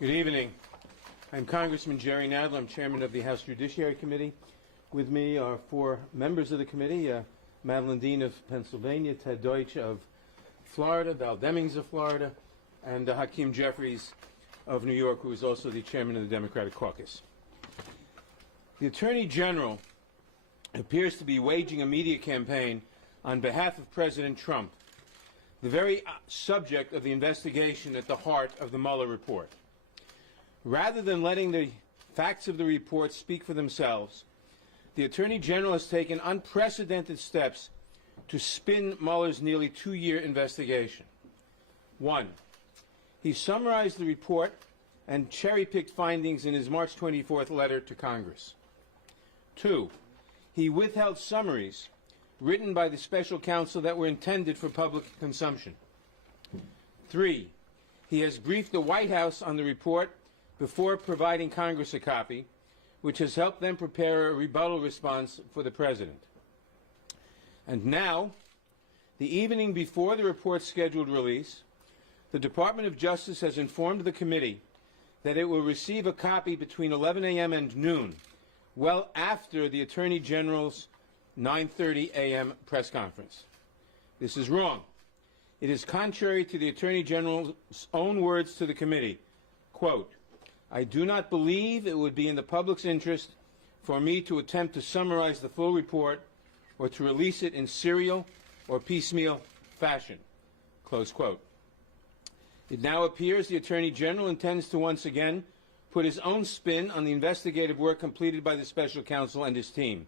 Good evening. I'm Congressman Jerry Nadler. I'm chairman of the House Judiciary Committee. With me are four members of the committee, Madeline Dean of Pennsylvania, Ted Deutsch of Florida, Val Demings of Florida, and Hakeem Jeffries of New York, who is also the chairman of the Democratic Caucus. The Attorney General appears to be waging a media campaign on behalf of President Trump, the very subject of the investigation at the heart of the Mueller report. Rather than letting the facts of the report speak for themselves, the Attorney General has taken unprecedented steps to spin Mueller's nearly two-year investigation. 1. He summarized the report and cherry-picked findings in his March 24th letter to Congress. 2. He withheld summaries written by the special counsel that were intended for public consumption. 3. He has briefed the White House on the report before providing Congress a copy, which has helped them prepare a rebuttal response for the President. And now, the evening before the report's scheduled release, the Department of Justice has informed the committee that it will receive a copy between 11 a.m. and noon, well after the Attorney General's 9:30 a.m. press conference. This is wrong. It is contrary to the Attorney General's own words to the committee. Quote, "I do not believe it would be in the public's interest for me to attempt to summarize the full report or to release it in serial or piecemeal fashion." Close quote. It now appears the Attorney General intends to once again put his own spin on the investigative work completed by the special counsel and his team.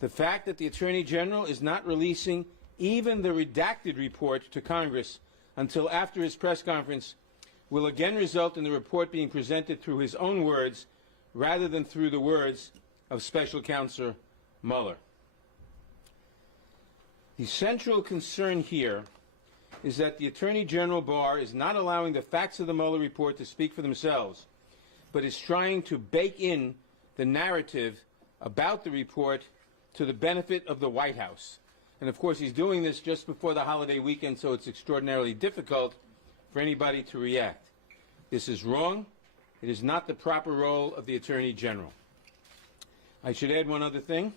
The fact that the Attorney General is not releasing even the redacted report to Congress until after his press conference will again result in the report being presented through his own words rather than through the words of Special Counsel Mueller. The central concern here is that the Attorney General Barr is not allowing the facts of the Mueller report to speak for themselves, but is trying to bake in the narrative about the report to the benefit of the White House. And of course, he's doing this just before the holiday weekend, so it's extraordinarily difficult for anybody to react. This is wrong. It is not the proper role of the Attorney General. I should add one other thing.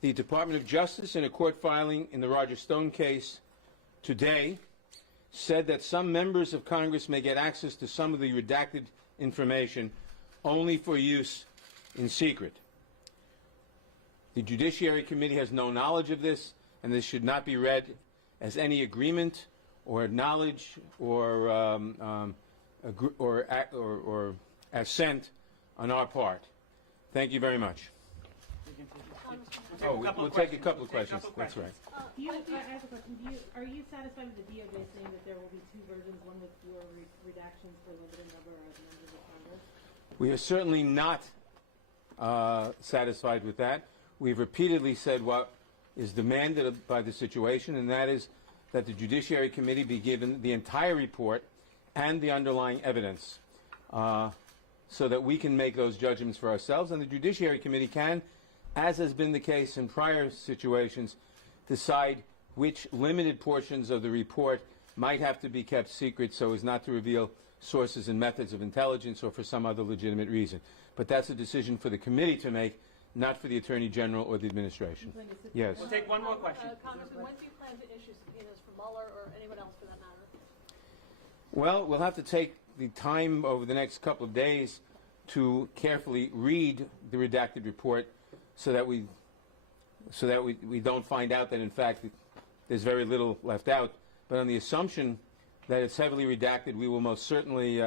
The Department of Justice, in a court filing in the Roger Stone case today, said that some members of Congress may get access to some of the redacted information only for use in secret. The Judiciary Committee has no knowledge of this, and this should not be read as any agreement or knowledge or assent on our part. Thank you very much. We'll take a couple of questions. That's right. I have a question. Are you satisfied with the DOJ saying that there will be two versions, one with your redactions for a limited number of members of Congress? We are certainly not satisfied with that. We've repeatedly said what is demanded by the situation, and that is that the Judiciary Committee be given the entire report and the underlying evidence so that we can make those judgments for ourselves, and the Judiciary Committee can, as has been the case in prior situations, decide which limited portions of the report might have to be kept secret so as not to reveal sources and methods of intelligence or for some other legitimate reason. But that's a decision for the committee to make, not for the Attorney General or the administration. Yes. We'll take one more question. Congressman, when do you plan to issue subpoenas for Mueller or anyone else for that matter? Well, we'll have to take the time over the next couple of days to carefully read the redacted report so that we don't find out that, in fact, there's very little left out. But on the assumption that it's heavily redacted, we will most certainly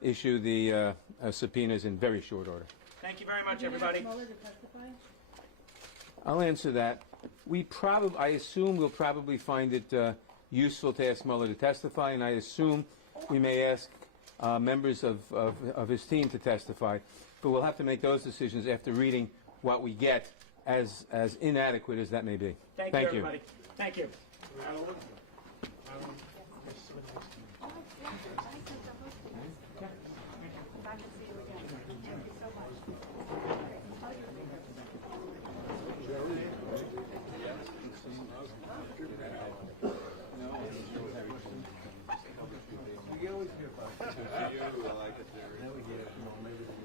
issue the subpoenas in very short order. Thank you very much, everybody. Mueller to testify? I'll answer that. I assume we'll probably find it useful to ask Mueller to testify, and I assume we may ask members of his team to testify. But we'll have to make those decisions after reading what we get, as inadequate as that may be. Thank you, everybody. Thank you. We always To you, I like it, Jerry.